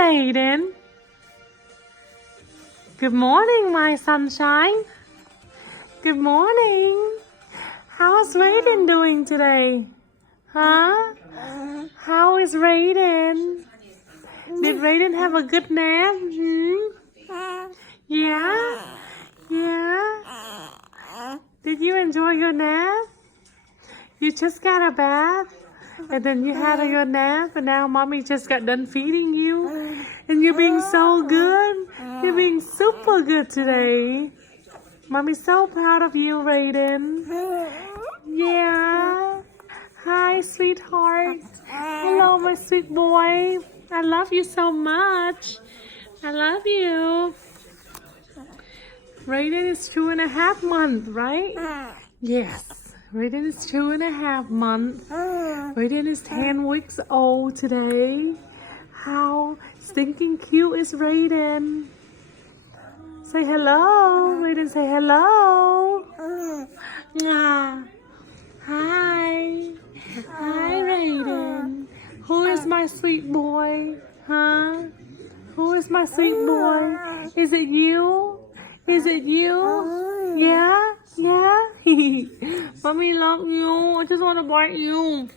Raiden. Good morning, my sunshine. Good morning. How's Raiden doing today? Huh? How is Raiden? Did Raiden have a good nap? Yeah? Yeah? Did you enjoy your nap? You just got a bath? And then you had a good nap, and now mommy just got done feeding you, and you're being so good. You're being super good today. Mommy's so proud of you, Raiden. Yeah. Hi, sweetheart. Hello, my sweet boy. I love you so much. I love you. Raiden is 2.5 months, right? Yes. Raiden is 2.5 months. Raiden is 10 weeks old today. How stinking cute is Raiden? Say hello. Raiden, say hello. Mwah. Hi. Hi, Raiden. Who is my sweet boy? Huh? Who is my sweet boy? Is it you? Is it you? Yeah? Yeah? Mommy love you. I just want to bite you.